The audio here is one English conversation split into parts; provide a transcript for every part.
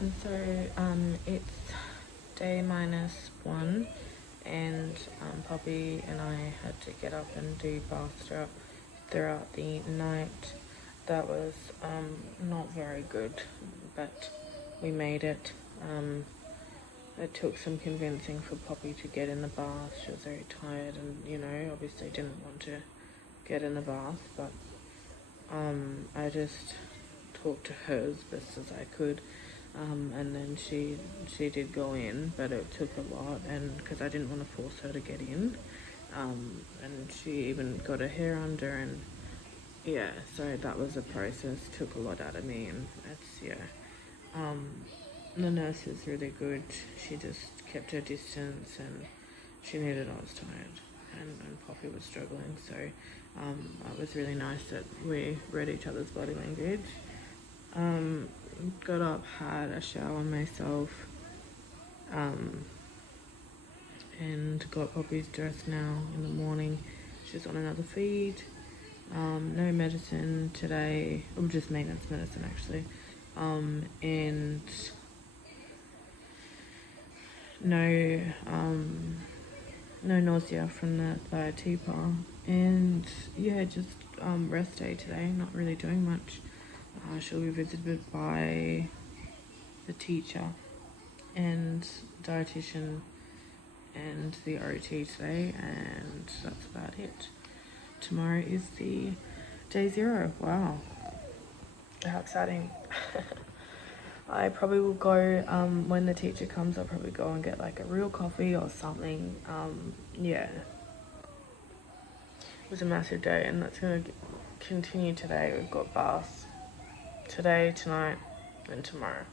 And so it's day -1, and Poppy and I had to get up and do baths throughout the night. That was not very good, but we made it. It took some convincing for Poppy to get in the bath. She was very tired and, obviously didn't want to get in the bath, but I just talked to her as best as I could. And then she did go in, but it took a lot, and because I didn't want to force her to get in, and she even got her hair under, and yeah, so that was a process. Took a lot out of me, and the nurse is really good. She just kept her distance, and she knew that I was tired, and Poppy was struggling, so it was really nice that we read each other's body language. Got up, had a shower myself, and got Poppy's dressed now in the morning. She's on another feed. No medicine today, or just maintenance medicine actually, and no nausea from the Thiotepa, and yeah, just rest day today, not really doing much. She'll be visited by the teacher and dietitian and the OT today, and that's about it. Tomorrow is the day 0. Wow, how exciting. I probably will go, when the teacher comes, I'll probably go and get like a real coffee or something. Yeah, it was a massive day, and that's going to continue today. We've got baths today, tonight, and tomorrow.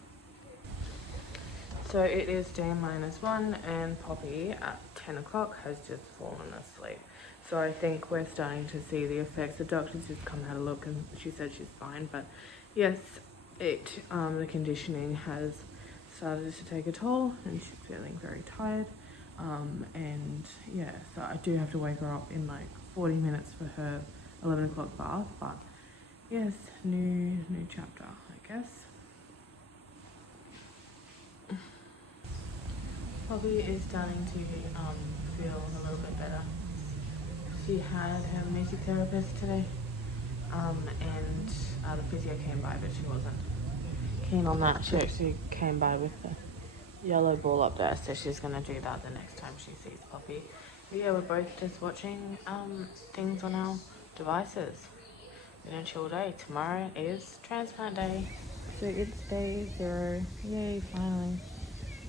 So it is day -1, and Poppy at 10 o'clock has just fallen asleep. So I think we're starting to see the effects. The doctor's just come had a look, and she said she's fine, but yes, the conditioning has started to take a toll, and she's feeling very tired. And yeah, so I do have to wake her up in like 40 minutes for her 11 o'clock bath, but yes, new chapter, I guess. Poppy is starting to feel a little bit better. She had her music therapist today, and the physio came by, but she wasn't keen on that. She actually came by with the yellow ball up there, so she's going to do that the next time she sees Poppy. But yeah, we're both just watching things on our devices. Been a chill day. Tomorrow is transplant day. So it's day 0. Yay, finally.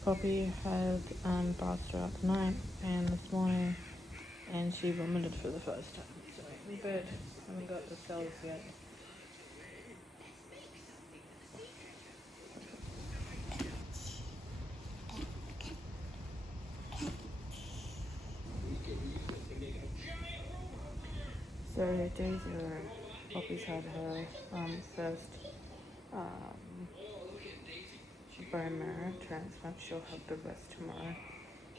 Poppy had baths throughout the night and this morning, and she vomited for the first time. So in bed, haven't got the cells yet. So day 0, Poppy's had her first bone marrow transplant. She'll have the rest tomorrow.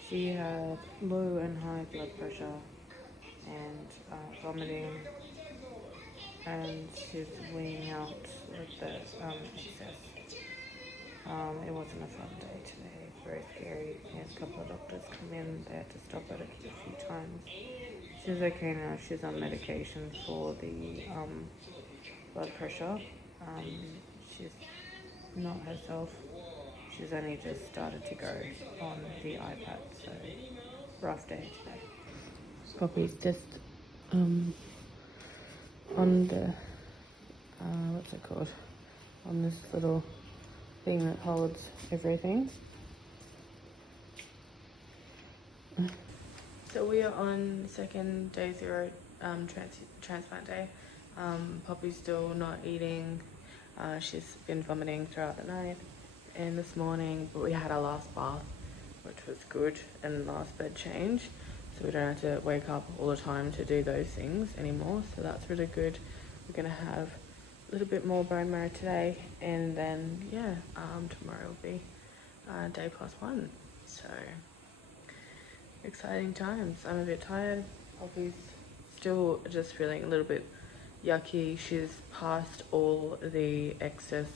She had low and high blood pressure and vomiting, and she's weaning out with the excess. It wasn't a fun day today. Very scary. And a couple of doctors come in. They had to stop it a few times. She's okay now. She's on medication for the blood pressure. She's not herself. She's only just started to go on the iPad, so rough day today. Poppy's just on the what's it called? On this little thing that holds everything. So we are on second day 0 transplant day. Poppy's still not eating. She's been vomiting throughout the night and this morning, but we had our last bath, which was good, and last bed change, so we don't have to wake up all the time to do those things anymore, so that's really good. We're gonna have a little bit more bone marrow today, and then yeah, tomorrow will be day +1, so exciting times. I'm a bit tired. Poppy's still just feeling a little bit yucky. She's passed all the excess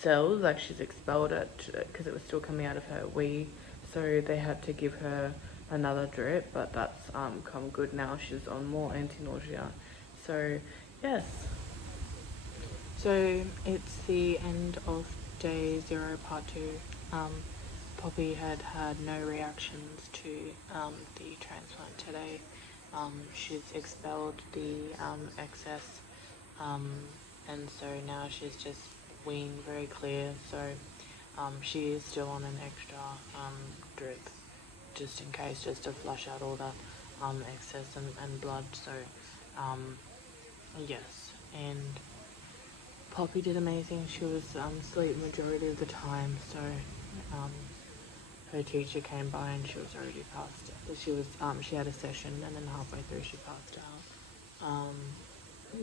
cells, like she's expelled it because it was still coming out of her wee, so they had to give her another drip, but that's come good now. She's on more anti-nausea. So yes, so it's the end of day 0 part 2. Poppy had no reactions to the transplant today. She's expelled the excess, and so now she's just weaned very clear. So she is still on an extra drip, just in case, just to flush out all the excess and blood. So yes, and Poppy did amazing. She was asleep majority of the time. So her teacher came by and she was already passed. She had a session and then halfway through she passed out.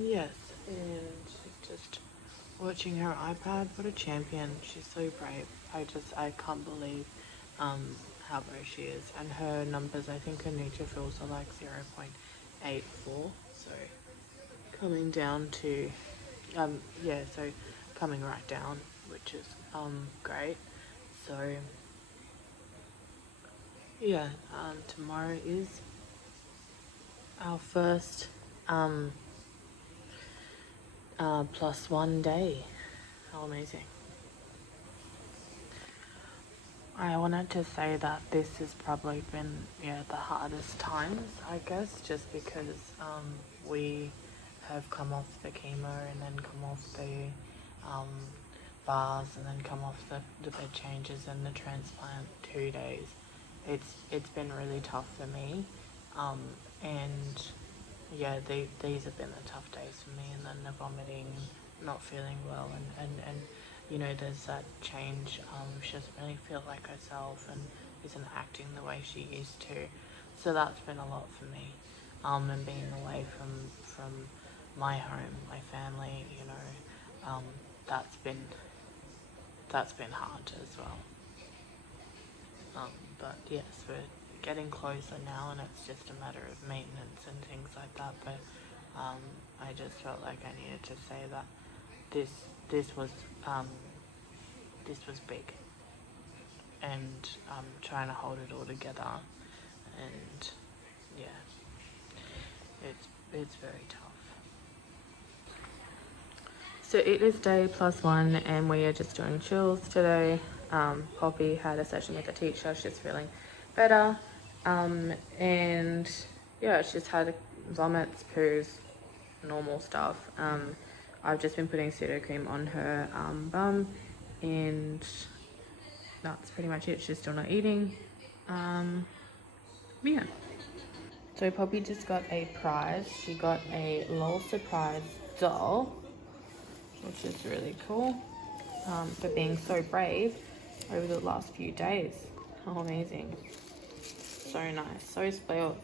Yes, and she's just watching her iPad. What a champion! She's so brave. I can't believe how brave she is. And her numbers, I think her neutrophils are like 0.84. So coming down to so coming right down, which is great. So yeah, tomorrow is our first +1 day. How amazing. I wanted to say that this has probably been the hardest times, I guess, just because we have come off the chemo and then come off the bars and then come off the bed changes and the transplant 2 days. It's been really tough for me, and yeah, these have been the tough days for me, and then the vomiting, not feeling well, and you know, there's that change. She doesn't really feel like herself and isn't acting the way she used to. So that's been a lot for me. And being away from my home, my family, you know, that's been hard as well. But yes, we're getting closer now, and it's just a matter of maintenance and things like that. But I just felt like I needed to say that this was big, and trying to hold it all together, and yeah, it's very tough. So it is day +1, and we are just doing chills today. Poppy had a session with the teacher. She's feeling better, and yeah, she's had vomits, poos, normal stuff. I've just been putting sudocrean on her bum, and that's pretty much it. She's still not eating. Yeah. So Poppy just got a prize. She got a LOL surprise doll, which is really cool, for being so brave over the last few days. How amazing. So nice. So spoiled.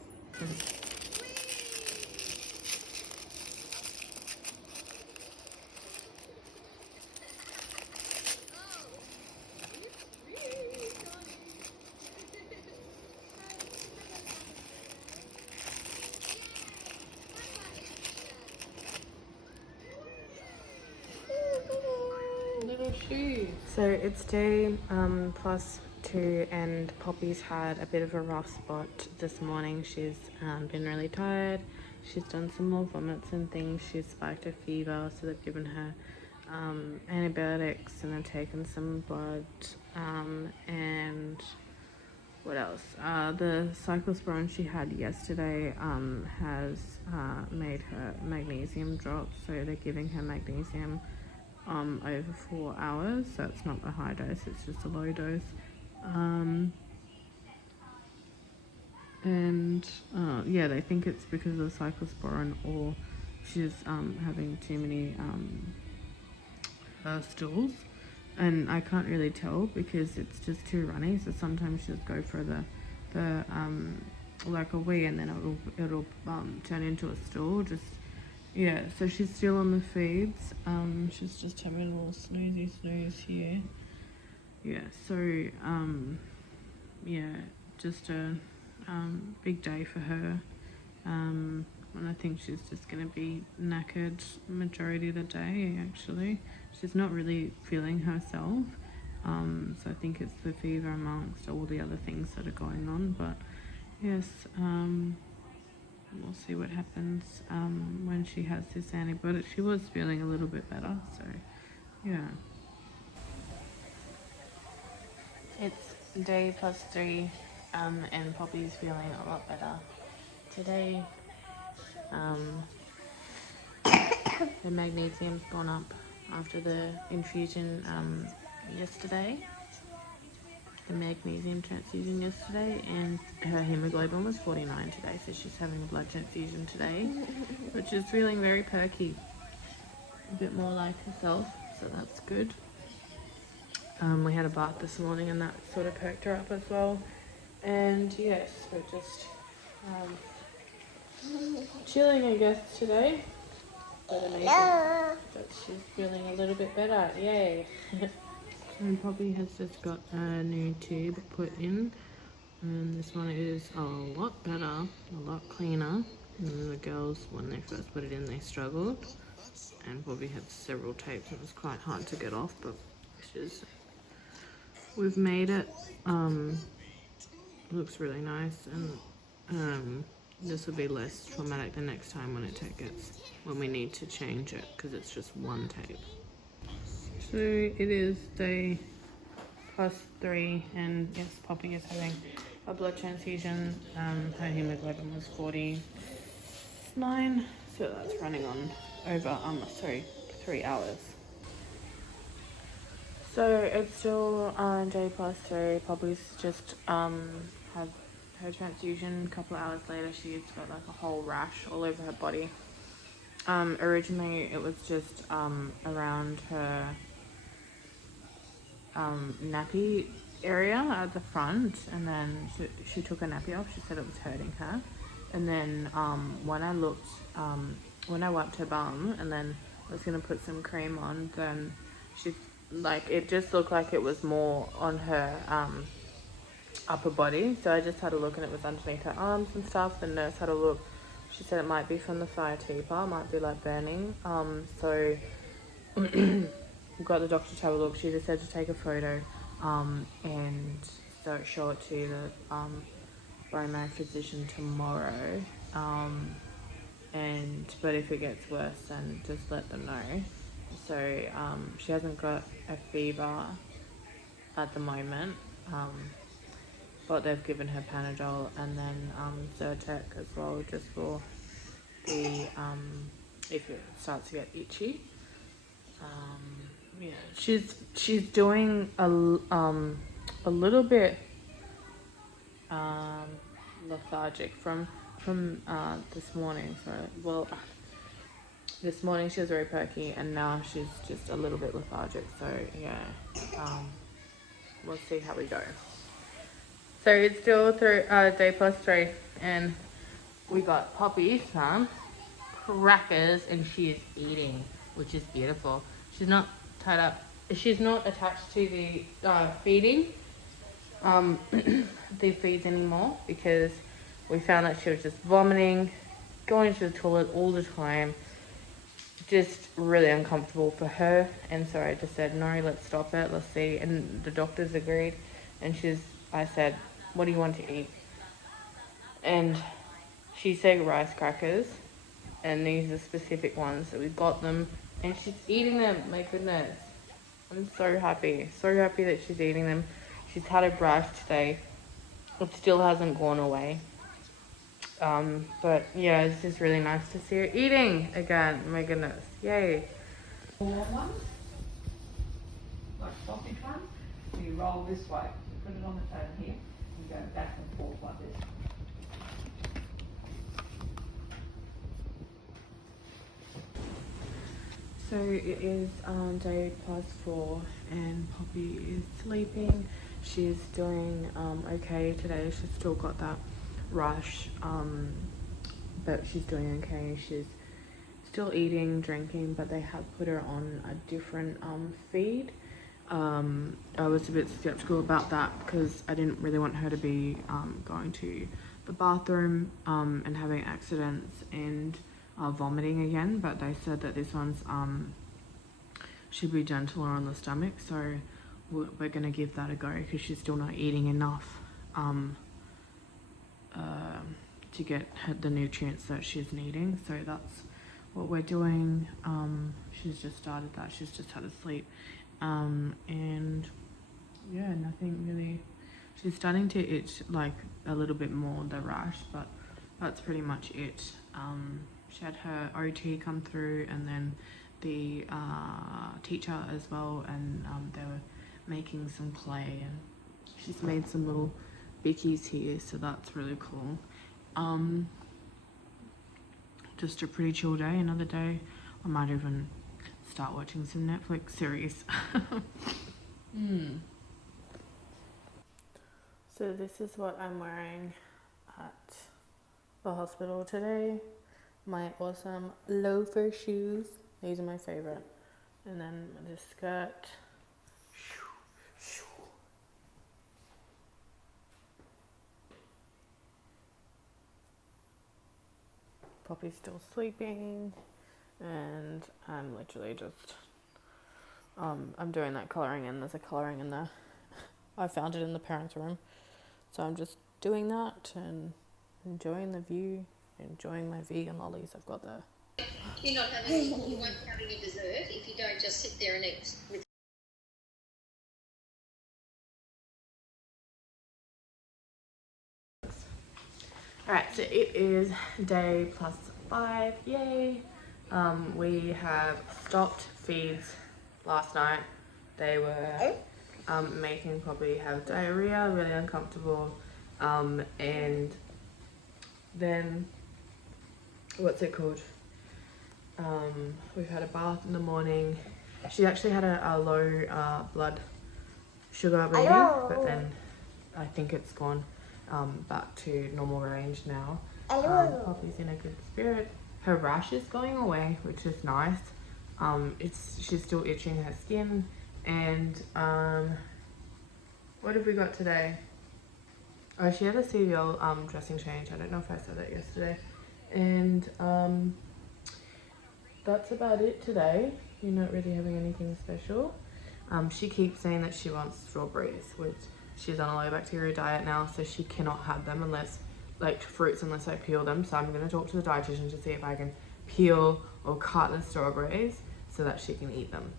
So it's day +2, and Poppy's had a bit of a rough spot this morning. She's been really tired. She's done some more vomits and things. She's spiked a fever, so they've given her antibiotics and then taken some blood, and what else? The cyclosporin she had yesterday has made her magnesium drop, so they're giving her magnesium over 4 hours. So it's not a high dose, it's just a low dose. And yeah, they think it's because of the cyclosporin, or she's having too many stools, and I can't really tell because it's just too runny. So sometimes she'll go for the like a wee, and then it'll turn into a stool. Just yeah. So she's still on the feeds. She's just having a little snooze here. Yeah. So yeah, just a big day for her. And I think she's just going to be knackered majority of the day, actually. she's not really feeling herself. So I think it's the fever amongst all the other things that are going on. But yes, we'll see what happens when she has this antibiotic. She was feeling a little bit better, so yeah. It's day +3, and Poppy's feeling a lot better today. The magnesium's gone up after the infusion yesterday, the magnesium transfusion yesterday, and her hemoglobin was 49 today, so she's having a blood transfusion today, which is feeling very perky, a bit more like herself, so that's good. We had a bath this morning and that sort of perked her up as well, and yes, we're just chilling, I guess, today. But amazing that she's feeling a little bit better. Yay! So Poppy has just got a new tube put in, and this one is a lot better, a lot cleaner. And the girls, when they first put it in, they struggled, and Poppy had several tapes. It was quite hard to get off, but we've made it. Looks really nice, and this will be less traumatic the next time when we need to change it, because it's just one tape. So it is day +3, and yes, Poppy is having a blood transfusion. Her hemoglobin was 49, so that's running on over 3 hours. So it's still day +3. Poppy's just had her transfusion. A couple of hours later, she's got like a whole rash all over her body. Originally it was just around her nappy area at the front, and then she took her nappy off. She said it was hurting her, and then when I wiped her bum and then I was gonna put some cream on, then it just looked like it was more on her upper body. So I just had a look, and it was underneath her arms and stuff. The nurse had a look. She said it might be from the Thiotepa, might be like burning. So we got the doctor to have a look. She just said to take a photo and show it to the bone marrow physician tomorrow. But if it gets worse, then just let them know. So she hasn't got a fever at the moment, but they've given her Panadol and then Zyrtec as well, just for the if it starts to get itchy. Yeah, she's doing a little bit lethargic from this morning. This morning she was very perky, and now she's just a little bit lethargic. So yeah, we'll see how we go. So it's still through day +3, and we got Poppy some crackers, and she is eating, which is beautiful. She's not tied up. She's not attached to the feeding the feeds anymore, because we found that she was just vomiting, going to the toilet all the time, just really uncomfortable for her. And so I just said, no, let's stop it, let's see. And the doctors agreed, and I said, what do you want to eat? And she said rice crackers, and these are specific ones, so we got them, and she's eating them. My goodness, I'm so happy that she's eating them. She's had a brush today. It still hasn't gone away. But yeah, it's just really nice to see her eating again. My goodness, yay. One, like sausage one, so you roll this way, so put it on the table here, and go back and forth like this. So it is day +4, and Poppy is sleeping. She's doing okay today. She's still got that rush, but she's doing okay. She's still eating, drinking, but they have put her on a different feed. I was a bit skeptical about that, because I didn't really want her to be going to the bathroom and having accidents and vomiting again, but they said that this one's should be gentler on the stomach. So we're going to give that a go because she's still not eating enough to get the nutrients that she's needing. So that's what we're doing. She's just started that. She's just had a sleep. And yeah, nothing really. She's starting to itch like a little bit more, the rash, but that's pretty much it. She had her OT come through, and then the teacher as well, and they were making some clay, and she's made some little bickies here, so that's really cool. Just a pretty chill day. Another day I might even start watching some Netflix series. So this is what I'm wearing at the hospital today. My awesome loafer shoes. These are my favorite. And then this skirt. Poppy's still sleeping, and I'm literally just I'm doing that colouring, and there's a colouring in there. I found it in the parents' room, so I'm just doing that and enjoying the view, enjoying my vegan lollies I've got there. You won't be having a dessert if you don't just sit there and eat with. Alright, so it is day +5, yay! We have stopped feeds last night. They were making Poppy have diarrhea, really uncomfortable, and then, what's it called? We've had a bath in the morning. She actually had a low blood sugar reading, but then I think it's gone back to normal range now. Poppy's in a good spirit. Her rash is going away, which is nice. She's still itching her skin. And what have we got today? Oh, she had a CVL dressing change. I don't know if I said that yesterday. And that's about it today. You're not really having anything special. She keeps saying that she wants strawberries, which she's on a low bacteria diet now, so she cannot have them unless, like fruits, unless I peel them. So I'm going to talk to the dietitian to see if I can peel or cut the strawberries so that she can eat them.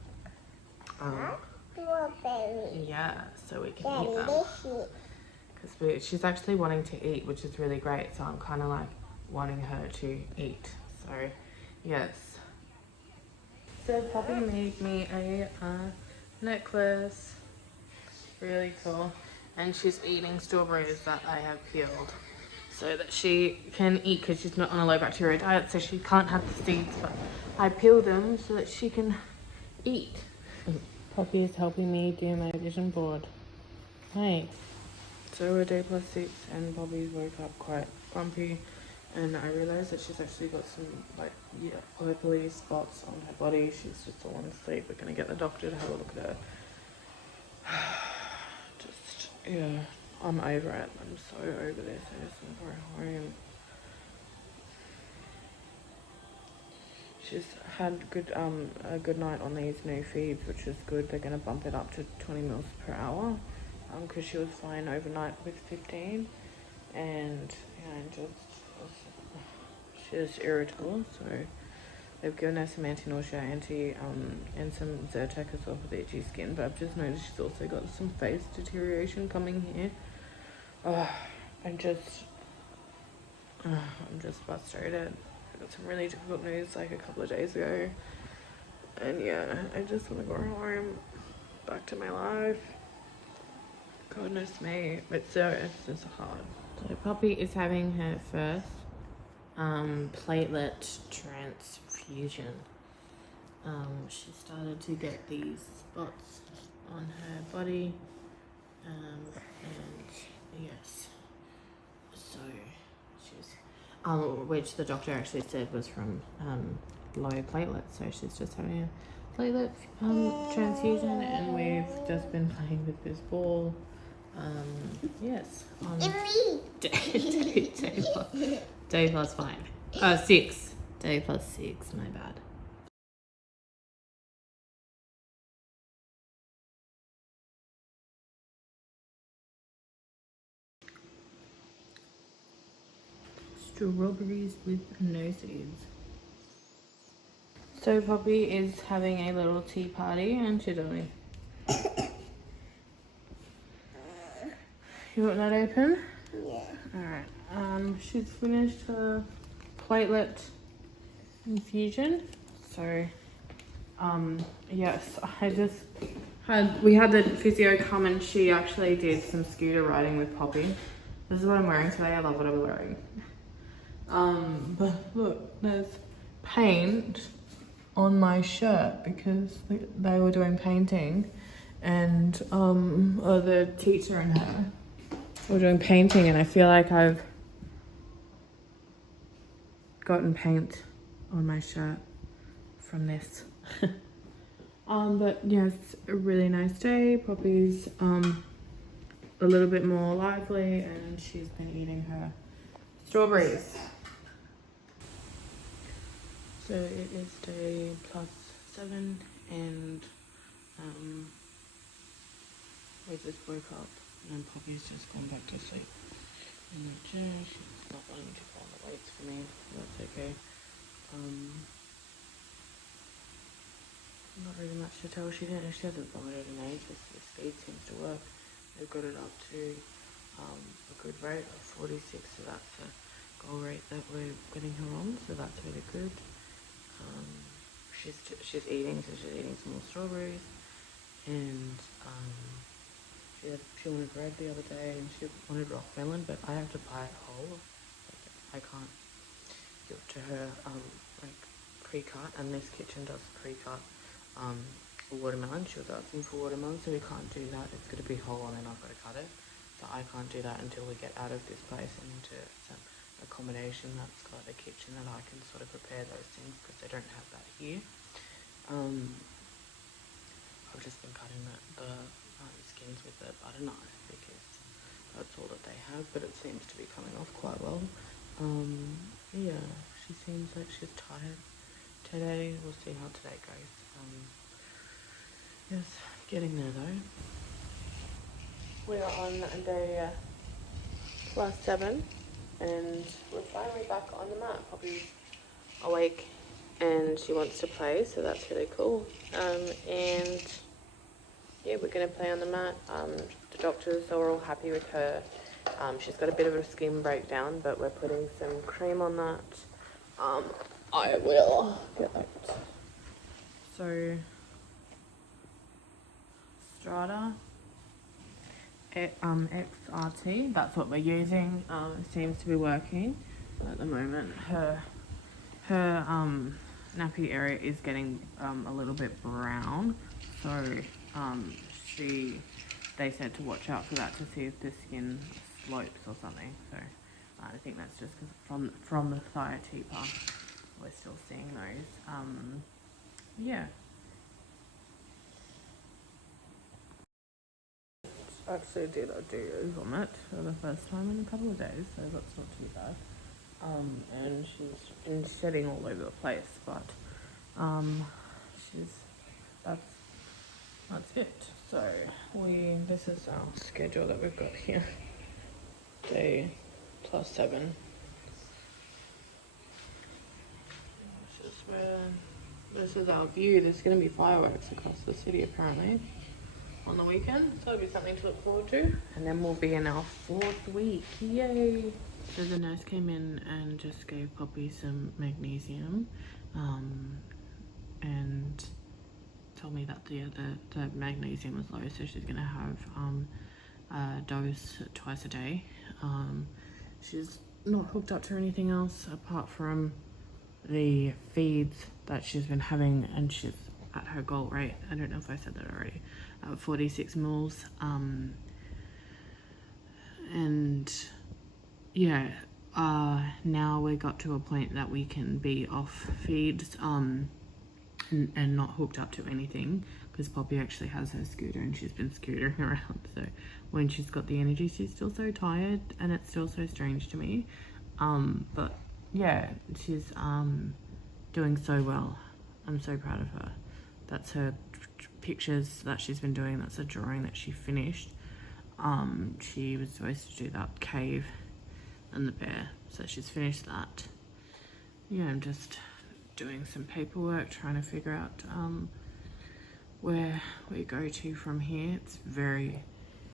Strawberries. Yeah, so we can eat them. Because she's actually wanting to eat, which is really great. So I'm kind of like wanting her to eat. So yes. So Poppy made me a necklace. Really cool. And she's eating strawberries that I have peeled so that she can eat, because she's not on a low bacteria diet, so she can't have the seeds, but I peeled them so that she can eat. Poppy is helping me do my vision board. Hey. So we're day +6 and Poppy woke up quite grumpy, and I realised that she's actually got some purpley spots on her body. She's just fallen asleep. We're gonna get the doctor to have a look at her. Yeah, I'm over it. I'm so over this. I just want to go home. She's had a good night on these new feeds, which is good. They're going to bump it up to 20 mils per hour, because she was fine overnight with 15, and yeah, she's irritable. So they've given her some anti-nausea, and some Zyrtec as well for the itchy skin. But I've just noticed she's also got some face deterioration coming here. I'm just frustrated. I got some really difficult news like a couple of days ago. And yeah, I just want to go home, back to my life. Goodness me, it's just hard. So Poppy is having her first platelet transfusion. She started to get these spots on her body, and yes, so she's which the doctor actually said was from low platelets, so she's just having a platelet transfusion, and we've just been playing with this ball. Yes, on day +5. 6. Day +6, my bad. strawberries with no seeds. So Poppy is having a little tea party and she's doing. You want that open? Yeah. Alright. She's finished her platelet infusion. So yes, we had the physio come and she actually did some scooter riding with Poppy. This is what I'm wearing today. I love what I'm wearing. But look, there's paint on my shirt because they were doing painting, and the teacher and her were doing painting, and I feel like I've gotten paint on my shirt from this. But yes, a really nice day. Poppy's a little bit more lively and she's been eating her strawberries. So it is day +7 and we just woke up and Poppy's just gone back to sleep in the chair. She's not wanting to go on the weights for me, that's okay. Not really much to tell. She hasn't vomited in ages. The speed seems to work. They've got it up to a good rate of 46, so that's the goal rate that we're getting her on, so that's really good. She's eating, so she's eating some more strawberries, and she wanted bread the other day, and she wanted rock melon, but I have to buy it whole. Like, I can't give it to her like pre-cut, and this kitchen does pre-cut watermelon. She was asking for watermelon, so we can't do that. It's going to be whole and then I've got to cut it, so I can't do that until we get out of this place and into some accommodation that's got a kitchen that I can sort of prepare those things, because they don't have that here. I've just been cutting the skins with a butter knife because that's all that they have, but it seems to be coming off quite well. Yeah, she seems like she's tired today. We'll see how today goes. Yes, getting there though. We are on day +7 and we're finally back on the mat. Poppy's awake and she wants to play, so that's really cool. And yeah, we're going to play on the mat. The doctors are all happy with her. She's got a bit of a skin breakdown, but we're putting some cream on that. I will get that. So Strata XRT, that's what we're using. It seems to be working at the moment. Her nappy area is getting a little bit brown, so they said to watch out for that to see if the skin slopes or something. So I think that's just because from the Thiotepa we're still seeing those. Yeah. Actually did vomit for the first time in a couple of days, so that's not too bad. And she's been shedding all over the place, but that's it. So this is our schedule that we've got here. Day +7. This is our view. There's going to be fireworks across the city apparently on the weekend, so it'll be something to look forward to. And then we'll be in our 4th week. Yay! So the nurse came in and just gave Poppy some magnesium, and told me that the magnesium was low, so she's gonna have a dose twice a day. She's not hooked up to anything else apart from the feeds that she's been having, and she's at her goal rate. I don't know if I said that already. 46 mils. And yeah, now we got to a point that we can be off feeds and not hooked up to anything, because Poppy actually has her scooter and she's been scootering around. So when she's got the energy, she's still so tired, and it's still so strange to me. But yeah, she's doing so well. I'm so proud of her. That's her pictures that she's been doing. That's a drawing that she finished. She was supposed to do that cave and the bear. So she's finished that. Yeah, I'm just doing some paperwork, trying to figure out where we go to from here. It's very